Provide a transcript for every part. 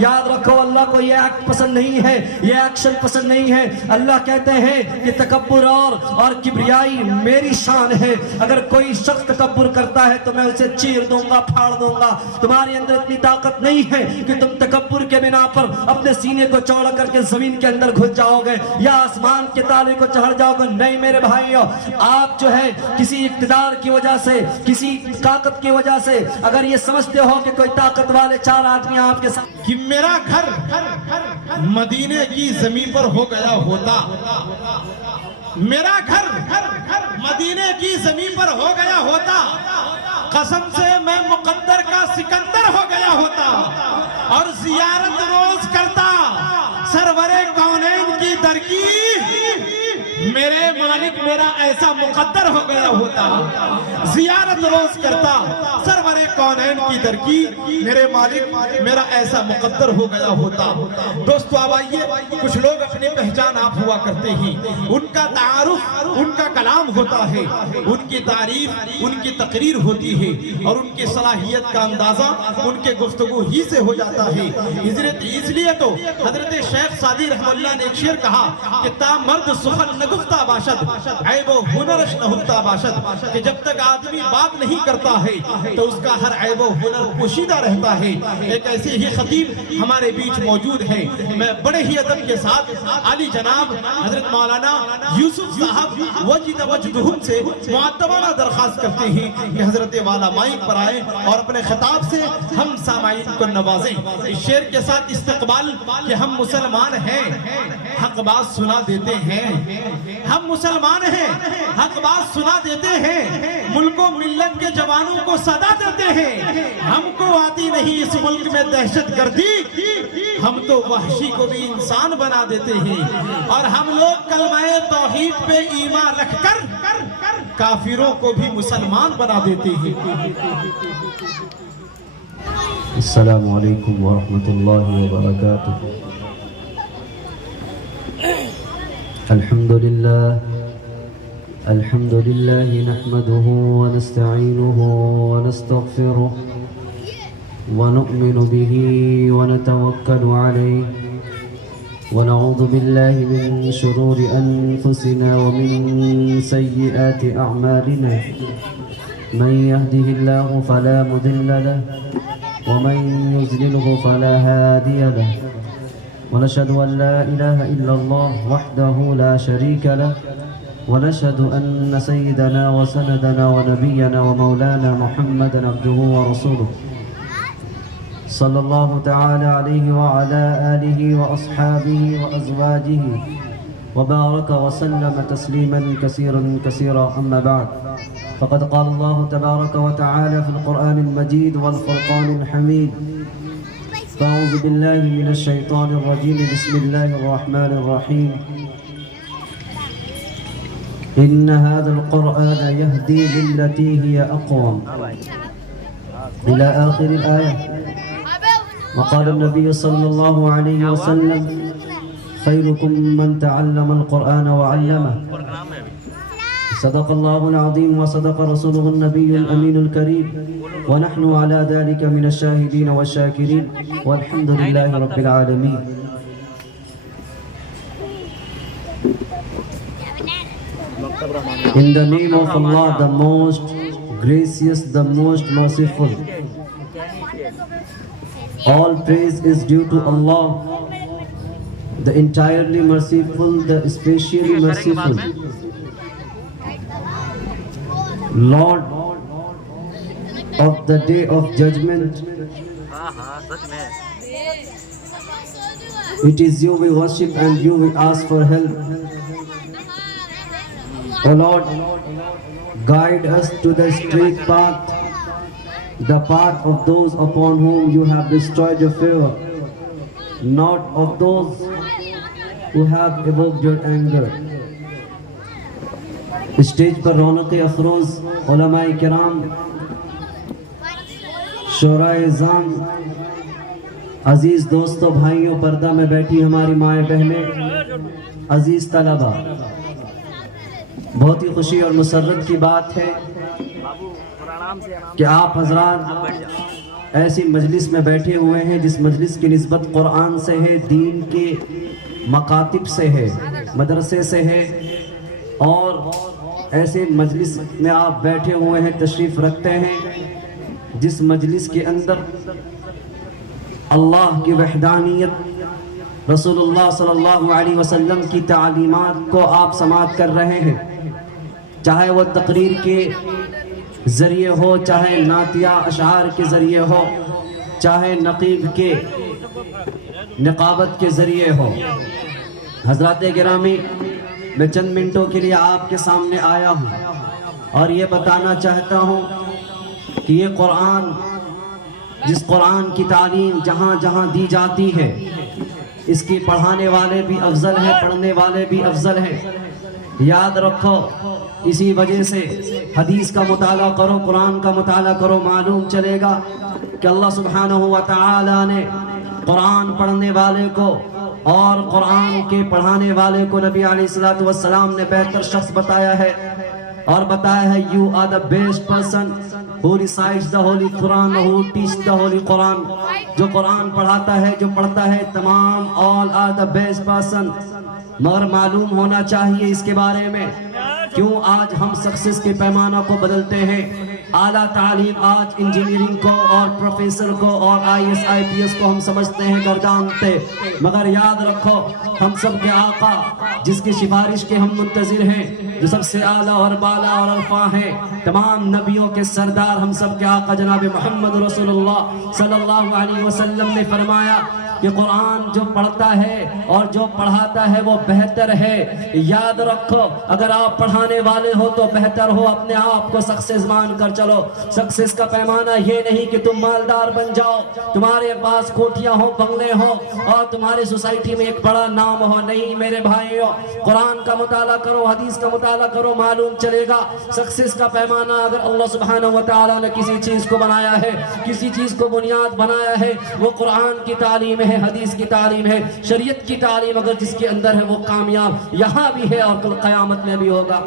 یاد رکھو اللہ کو یہ ایکٹ پسند نہیں ہے, یہ ایکشن پسند نہیں ہے. اللہ کہتے ہیں کہ تکبر اور کبریائی میری شان ہے. اگر کوئی شخص تکبر کرتا ہے تو میں اسے چیر دوں گا, پھاڑ دوں گا. تمہاری اندر اتنی طاقت نہیں ہے کہ تم تکبر کے بنا پر اپنے سینے کو چوڑا کر کے زمین کے اندر گھس جاؤ گے یا آسمان کے تالے کو چڑھ جاؤ گے. نہیں میرے بھائیو, آپ جو ہے کسی اقتدار کی وجہ سے, کسی طاقت کی وجہ سے اگر یہ سمجھتے ہو کہ کوئی طاقت والے چار آدمی آپ کے ساتھ کہ میرا گھر مدینے کی زمین پر ہو گیا ہوتا, میرا گھر مدینے کی زمین پر ہو گیا ہوتا, قسم سے میں مقدر کا سکندر ہو گیا ہوتا اور زیارت روز کرتا سرور کونین کی در کی. میرے مالک میرا ایسا مقدر ہو گیا ہوتا, زیارت روز کرتا سرور کونین کی در کی. میرے مالک میرا ایسا مقدر ہو گیا ہوتا. دوستو اب آئیے, کچھ لوگ اپنی پہچان آپ ہوا کرتے ہیں, ان کا تعارف ان کا کلام ہوتا ہے, ان کی تعریف ان کی تقریر ہوتی ہے اور ان کی صلاحیت کا اندازہ ان کے گفتگو ہی سے ہو جاتا ہے. اس لیے تو حضرت شیخ سعدی رحمہ اللہ نے ایک شعر کہا کہ تا مرد سخن نگفتہ باشد عیب و ہنرش نہفتہ باشد, کہ جب تک آدمی بات نہیں کرتا ہے تو اس کا ہر عیب و ہنر پوشیدہ رہتا ہے. ایک ایسے ہی خطیب ہمارے بیچ موجود ہے. میں بڑے ہی ادب کے ساتھ علی جناب حضرت مولانا یوسف صاحب وجد وجدہم سے معدبانہ درخواست کرتے ہیں کہ حضرت والا مائک پر آئے اور اپنے خطاب سے ہم سامعین کو نوازیں. اس شعر کے ساتھ استقبال کہ ہم مسلمان ہیں, حق بات سنا دیتے ہیں, ہم مسلمان ہیں, حق بات سنا دیتے ہیں, ملک و ملت کے جوانوں کو صدا دیتے ہیں. ہم کو آتی نہیں اس ملک میں دہشت گردی, ہم تو وحشی کو بھی انسان بنا دیتے ہیں, اور ہم لوگ کلمہ توحید پہ ایمان رکھ کر کافروں کو بھی مسلمان بنا دیتے ہیں. السلام علیکم ورحمۃ اللہ وبرکاتہ. الحمد لله نحمده ونستعينه ونستغفره ونؤمن به ونتوكل عليه ونعوذ بالله من شرور أنفسنا ومن سيئات أعمالنا. من يهده الله فلا مضل له ومن يضلله فلا هادي له, ونشهد أن لا إله إلا الله وحده لا شريك له, ونشهد أن سيدنا وسندنا ونبينا ومولانا محمدا عبده ورسوله صلى الله تعالى عليه وعلى آله وأصحابه وأزواجه وبارك وسلم تسليما كثيرا كثيرا. أما بعد, فقد قال الله تبارك وتعالى في القرآن المجيد والفرقان الحميد: فأعوذ بالله من الشيطان الرجيم, بسم الله الرحمن الرحيم, إن هذا القرآن يهدي للتي هي أقوم إلى آخر الآية. وقال النبي صلى الله عليه وسلم: خيركم من تعلم القرآن وعلمه. صدق الله العظيم وصدق رسوله النبي الأمين الكريم, ونحن على ذلك من الشاهدين والشاكرين, والحمد لله رب العالمين. In the name of Allah, the most gracious, the most merciful. All praise is due to Allah, the entirely merciful, the especially merciful. Lord of the day of judgment, it is you we worship and you we ask for help. O Lord, guide us to the straight path, the path of those upon whom you have destroyed your favor, not of those who have evoked your anger. Stage پر رونق افروز علماء کرام, شورائے ازام, عزیز دوستوں, بھائیوں, پردہ میں بیٹھی ہماری مائیں بہنیں, عزیز طلبہ, بہت ہی خوشی اور مسرت کی بات ہے کہ آپ حضرات ایسی مجلس میں بیٹھے ہوئے ہیں جس مجلس کی نسبت قرآن سے ہے، دین کے مکاتب سے ہے، مدرسے سے ہے، اور ایسے مجلس میں آپ بیٹھے ہوئے ہیں، تشریف رکھتے ہیں جس مجلس کے اندر اللہ کی وحدانیت، رسول اللہ صلی اللہ علیہ وسلم کی تعلیمات کو آپ سماعت کر رہے ہیں، چاہے وہ تقریر کے ذریعے ہو، چاہے نعتیہ اشعار کے ذریعے ہو، چاہے نقیب کے نقابت کے ذریعے ہو۔ حضرات گرامی، میں چند منٹوں کے لیے آپ کے سامنے آیا ہوں اور یہ بتانا چاہتا ہوں کہ یہ قرآن، جس قرآن کی تعلیم جہاں جہاں دی جاتی ہے، اس کی پڑھانے والے بھی افضل ہیں، پڑھنے والے بھی افضل ہیں۔ یاد رکھو، اسی وجہ سے حدیث کا مطالعہ کرو، قرآن کا مطالعہ کرو، معلوم چلے گا کہ اللہ سبحانہ و تعالی نے قرآن پڑھنے والے کو اور قرآن کے پڑھانے والے کو نبی علیہ السلام نے بہتر شخص بتایا ہے، اور بتایا ہے you are the best person who recites the holy Quran, who teaches the holy Quran۔ جو قرآن پڑھاتا ہے، جو پڑھتا ہے، تمام all are the best person۔ مگر معلوم ہونا چاہیے اس کے بارے میں کیوں آج ہم سکسیس کے پیمانہ کو بدلتے ہیں۔ اعلیٰ تعلیم آج انجینئرنگ کو اور پروفیسر کو اور IAS IPS کو ہم سمجھتے ہیں گردانتے، مگر یاد رکھو ہم سب کے آقا جس کی سفارش کے ہم منتظر ہیں، جو سب سے اعلیٰ اور بالا اور عرفا ہیں، تمام نبیوں کے سردار ہم سب کے آقا جناب محمد رسول اللہ صلی اللہ علیہ وسلم نے فرمایا کہ قرآن جو پڑھتا ہے اور جو پڑھاتا ہے وہ بہتر ہے۔ یاد رکھو، اگر آپ پڑھانے والے ہو تو بہتر ہو، اپنے آپ کو سکسیس مان کر چلو۔ سکسیس کا پیمانہ یہ نہیں کہ تم مالدار بن جاؤ، تمہارے پاس کوٹھیاں ہو، بنگلے ہو اور تمہاری سوسائٹی میں ایک بڑا نام ہو، نہیں میرے بھائیوں۔ قرآن کا مطالعہ کرو، حدیث کا مطالعہ کرو، معلوم چلے گا سکسیس کا پیمانہ۔ اگر اللہ سبحانہ و تعالیٰ نے کسی چیز کو بنایا ہے، کسی چیز کو بنیاد بنایا ہے، وہ قرآن کی تعلیم ہے، حدیث کی تعلیم ہے، شریعت کی تعلیم اگر جس کے اندر ہے وہ کامیاب یہاں بھی ہے اور کل قیامت میں بھی ہوگا۔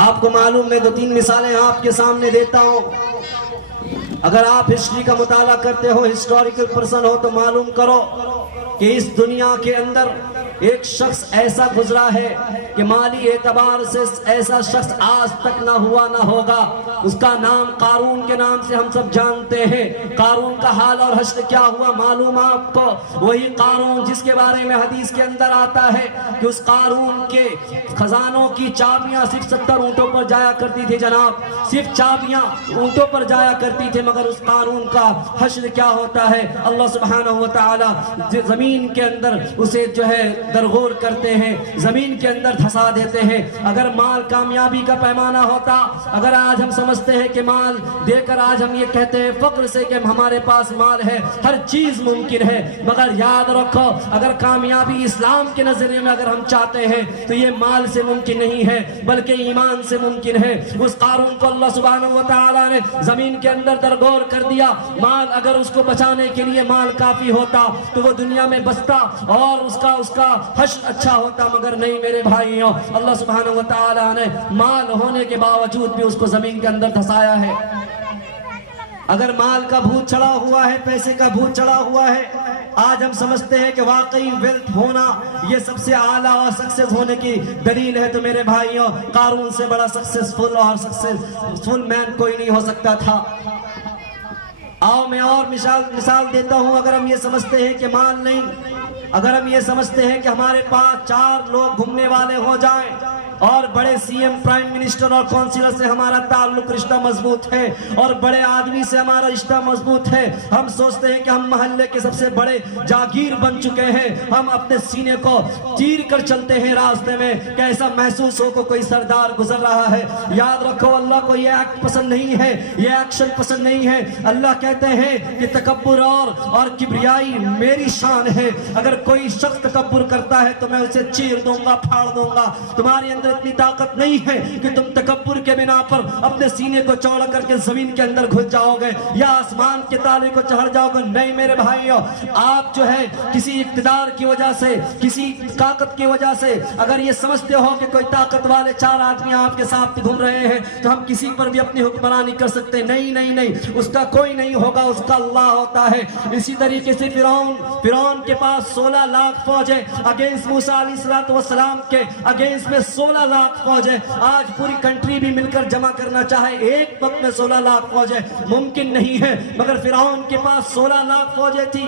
آپ کو معلوم، میں 2-3 مثالیں آپ کے سامنے دیتا ہوں۔ اگر آپ ہسٹری کا مطالعہ کرتے ہو، ہسٹوریکل پرسن ہو، تو معلوم کرو کہ اس دنیا کے اندر ایک شخص ایسا گزرا ہے کہ مالی اعتبار سے ایسا شخص آج تک نہ ہوا نہ ہوگا۔ اس کا نام قارون کے نام سے ہم سب جانتے ہیں۔ قارون کا حال اور حشر کیا ہوا معلوم آپ کو؟ وہی قارون جس کے بارے میں حدیث کے اندر آتا ہے کہ اس قارون کے خزانوں کی چابیاں صرف 70 اونٹوں پر جایا کرتی تھی جناب، صرف چابیاں اونٹوں پر جایا کرتی تھی، مگر اس قارون کا حشر کیا ہوتا ہے؟ اللہ سبحانہ و تعالی زمین کے اندر اسے جو ہے درغور کرتے ہیں، زمین کے اندر دھسا دیتے ہیں۔ اگر مال کامیابی کا پیمانہ ہوتا، اگر آج ہم سمجھتے ہیں کہ مال دے کر آج ہم یہ کہتے ہیں فخر سے کہ ہمارے پاس مال ہے، ہر چیز ممکن ہے، مگر یاد رکھو اگر کامیابی اسلام کے نظریے میں اگر ہم چاہتے ہیں تو یہ مال سے ممکن نہیں ہے بلکہ ایمان سے ممکن ہے۔ اس قارون کو اللہ سبحانہ و تعالی نے زمین کے اندر درگور کر دیا۔ مال اگر اس کو بچانے کے لیے مال کافی ہوتا تو وہ دنیا میں بستا اور اس کا حشر اچھا ہوتا، مگر نہیں میرے بھائیوں، اللہ سبحانہ و تعالی نے مال ہونے کے باوجود بھی اس کو زمین کے اندر دھسایا ہے۔ اگر مال کا بھوت چڑھا ہوا ہے، پیسے کا بھوت چڑھا ہوا ہے، آج ہم سمجھتے ہیں کہ واقعی ویلتھ ہونا یہ سب سے اعلیٰ اور سکسیس ہونے کی دلیل ہے، تو میرے بھائیوں قارون سے بڑا سکسیسفل اور سکسیسفل مین کوئی نہیں ہو سکتا تھا۔ آؤ میں اور مثال دیتا ہوں۔ اگر ہم یہ سمجھتے ہیں کہ مال نہیں، اگر ہم یہ سمجھتے ہیں کہ ہمارے پاس 4 لوگ گھومنے والے ہو جائیں اور بڑے CM پرائم منسٹر اور کونسلر سے ہمارا تعلق رشتہ مضبوط ہے اور بڑے آدمی سے ہمارا رشتہ مضبوط ہے، ہم سوچتے ہیں کہ ہم محلے کے سب سے بڑے جاگیر بن چکے ہیں، ہم اپنے سینے کو چیر کر چلتے ہیں راستے میں، کیسا محسوس ہو کو کوئی سردار گزر رہا ہے۔ یاد رکھو اللہ کو یہ ایکٹ پسند نہیں ہے، یہ ایکشن پسند نہیں ہے۔ اللہ کہتے ہیں کہ تکبر اور کبریائی میری شان ہے، اگر کوئی شخص تکبر کرتا ہے تو میں اسے چیر دوں گا، پھاڑ دوں گا۔ تمہارے اندر اتنی طاقت نہیں ہے کہ تم تکبر کے بنا پر اپنے سینے کو چوڑا کر کے زمین کے اندر گھس جاؤ گے یا آسمان کے تالے کو چڑھ جاؤ گے. نہیں میرے بھائیو، آپ جو ہے کسی اقتدار کی وجہ سے، کسی طاقت کی وجہ سے اگر یہ سمجھتے ہو کہ کوئی طاقت والے 4 آدمی آپ کے ساتھ گھوم رہے ہیں تو ہم کسی پر بھی اپنی حکمرانی کر سکتے، نہیں نہیں نہیں، اس کا کوئی نہیں ہوگا، اس کا اللہ ہوتا ہے. اسی طریقے سے فرعون کے پاس 16 لاکھ فوج ہے اگینسٹ موسیٰ علیہ السلام کے اگینسٹ میں 16 لاکھ فوج ہے. آج پوری کنٹری بھی مل کر جمع کرنا چاہے ایک وقت میں 16 لاکھ فوج ہے، ممکن نہیں ہے. مگر فرعون کے پاس 16 لاکھ فوجیں تھی.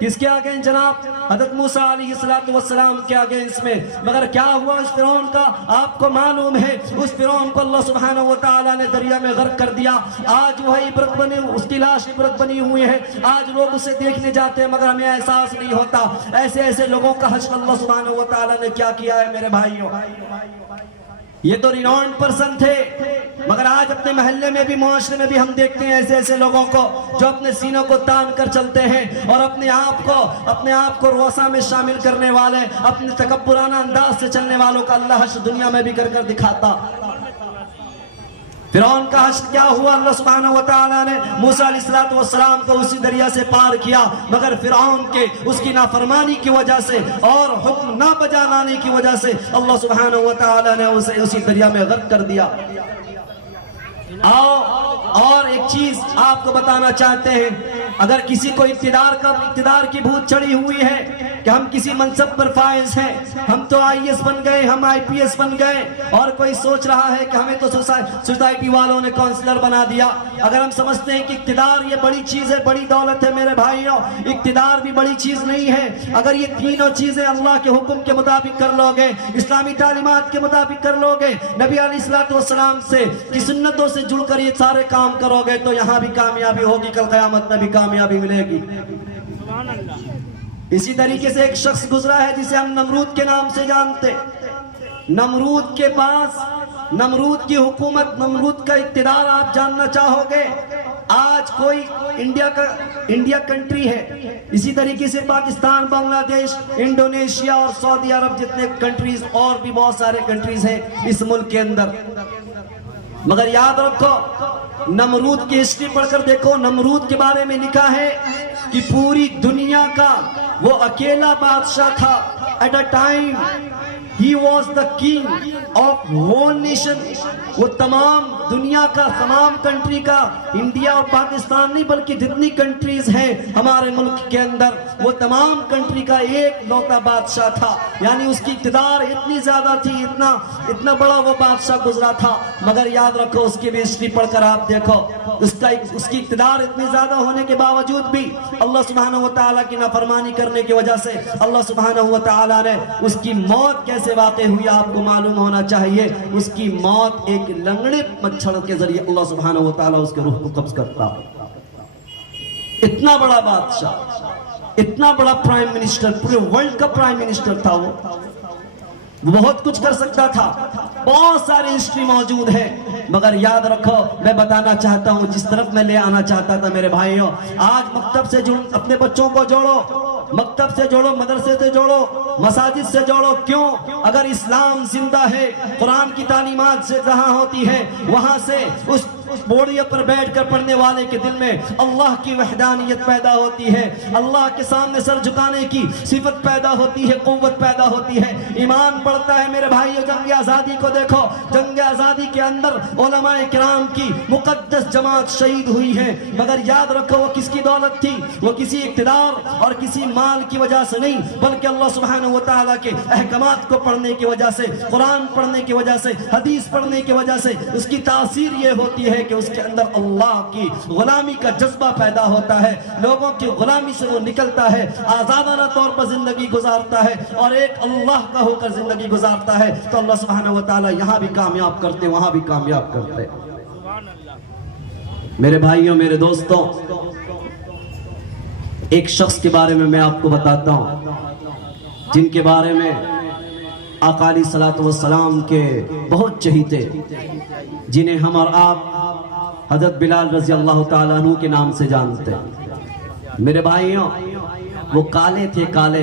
کس کے اگینسٹ جناب؟ حضرت موسیٰ علیہ السلام کے اگینسٹ میں. مگر کیا ہوا اس فرعون کا؟ آپ کو معلوم ہے اس فرعون کو اللہ سبحانہ وتعالی نے دریا میں غرق کر دیا. آج وہی عبرت بنی، اس کی لاش عبرت بنی ہوئی ہے. آج لوگ اسے دیکھنے جاتے ہیں مگر ہمیں احساس نہیں ہوتا. ایسے ایسے لوگوں کا حشر اللہ سبحانہ وتعالی نے کیا کیا ہے میرے بھائیوں. یہ تو ریناؤنڈ پرسن تھے، مگر آج اپنے محلے میں بھی، معاشرے میں بھی ہم دیکھتے ہیں ایسے ایسے لوگوں کو جو اپنے سینوں کو تان کر چلتے ہیں اور اپنے آپ کو روسا میں شامل کرنے والے، اپنے تکبرانہ انداز سے چلنے والوں کا اللہ حشر دنیا میں بھی کر کر دکھاتا. فرعون کا حشر کیا ہوا؟ اللہ سبحانہ وتعالی نے موسیٰ علیہ السلام کو اسی دریا سے پار کیا، مگر فرعون کے اس کی نافرمانی کی وجہ سے اور حکم نہ بجا لانے کی وجہ سے اللہ سبحانہ وتعالی نے اسے اسی دریا میں غرق کر دیا. اور ایک چیز آپ کو بتانا چاہتے ہیں، اگر کسی کو اقتدار کی بھوت چڑھی ہوئی ہے کہ ہم کسی منصب پر فائز ہیں، ہم تو IAS بن گئے، ہم IPS بن گئے، اور کوئی سوچ رہا ہے کہ ہمیں تو سوسائٹی والوں نے کونسلر بنا دیا. اگر ہم سمجھتے ہیں کہ اقتدار یہ بڑی چیز ہے، بڑی دولت ہے، میرے بھائیوں اقتدار بھی بڑی چیز نہیں ہے. اگر یہ تینوں چیزیں اللہ کے حکم کے مطابق کر لو گے، اسلامی تعلیمات کے مطابق کر لو گے، نبی علیہ السلام سے کی سنتوں سے جڑ کر یہ سارے کام کرو گے تو یہاں بھی کامیابی ہوگی، کل قیامت میں بھی کامیابی ملے گی. اسی طریقے سے ایک شخص گزرا ہے جسے ہم نمرود کے نام سے جانتے. نمرود کے پاس، نمرود کی حکومت، نمرود کا اقتدار آپ جاننا چاہو گے. آج کوئی انڈیا کنٹری ہے، اسی طریقے سے پاکستان، بنگلہ دیش، انڈونیشیا اور سعودی عرب جتنے کنٹریز اور بھی بہت سارے کنٹریز ہیں اس ملک کے اندر. مگر یاد رکھو نمرود کی ہسٹری پڑھ کر دیکھو، نمرود کے بارے میں لکھا ہے کہ پوری دنیا کا وہ اکیلا بادشاہ تھا. At a time he was the king of whole nation. وہ تمام دنیا کا، تمام کنٹری کا، انڈیا اور پاکستان نہیں بلکہ جتنی کنٹریز ہیں ہمارے ملک کے اندر، وہ تمام کنٹری کا ایک لوتا بادشاہ تھا. یعنی اس کی اقتدار اتنی زیادہ تھی، اتنا بڑا وہ بادشاہ گزرا تھا. مگر یاد رکھو اس کی بھی ہسٹری پڑھ کر آپ دیکھو، اس کی اقتدار اتنی زیادہ ہونے کے باوجود بھی اللہ سبحانہ وتعالی کی نافرمانی کرنے کی وجہ سے اللہ سبحانہ وتعالی نے اس کی موت کیسے واقع ہوئی آپ کو معلوم ہونا چاہیے. اس کی موت ایک لنگڑے مچھڑ کے ذریعے اللہ سبحانہ وتعالی اس کے روح کو قبض کرتا. اتنا بڑا بادشاہ، اتنا بڑا پرائم منسٹر، پورے ورلڈ کا پرائم منسٹر تھا. وہ بہت کچھ کر سکتا تھا. بہت ساری ہسٹری موجود ہے. مگر یاد رکھو، میں بتانا چاہتا ہوں، جس طرف میں لے آنا چاہتا تھا میرے بھائیوں، آج مکتب سے اپنے بچوں کو جوڑو، مکتب سے جوڑو، مدرسے سے جوڑو، مساجد سے جوڑو. کیوں؟ اگر اسلام زندہ ہے، قرآن کی تعلیمات سے جہاں ہوتی ہے، وہاں سے اس بوڑھیے پر بیٹھ کر پڑھنے والے کے دل میں اللہ کی وحدانیت پیدا ہوتی ہے، اللہ کے سامنے سر جھکانے کی صفت پیدا ہوتی ہے، قوت پیدا ہوتی ہے، ایمان بڑھتا ہے. میرے بھائیو جنگ آزادی کو دیکھو، جنگ آزادی کے اندر علماء کرام کی مقدس جماعت شہید ہوئی ہے. مگر یاد رکھو وہ کس کی دولت تھی؟ وہ کسی اقتدار اور کسی مال کی وجہ سے نہیں، بلکہ اللہ سبحانہ وتعالی کے احکامات کو پڑھنے کی وجہ سے، قرآن پڑھنے کی وجہ سے، حدیث پڑھنے کی وجہ سے. اس کی تاثیر یہ ہوتی ہے کہ اس کے اندر اللہ کی غلامی کا جذبہ پیدا ہوتا ہے، لوگوں کی غلامی سے وہ نکلتا ہے، آزادانہ طور پر زندگی گزارتا ہے اور ایک اللہ کا ہو کر زندگی گزارتا ہے. تو اللہ سبحانہ وتعالی یہاں بھی کامیاب کرتے، وہاں بھی کامیاب کرتے. میرے بھائیوں، میرے دوستوں، ایک شخص کے بارے میں آپ کو بتاتا ہوں جن کے بارے میں آقا علیہ الصلوۃ والسلام کے بہت چہیتے، جنہیں ہم اور آپ حضرت بلال رضی اللہ تعالیٰ عنہ کے نام سے جانتے. میرے بھائیوں، وہ کالے تھے، کالے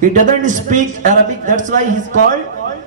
He doesn't speak Arabic, that's why he's called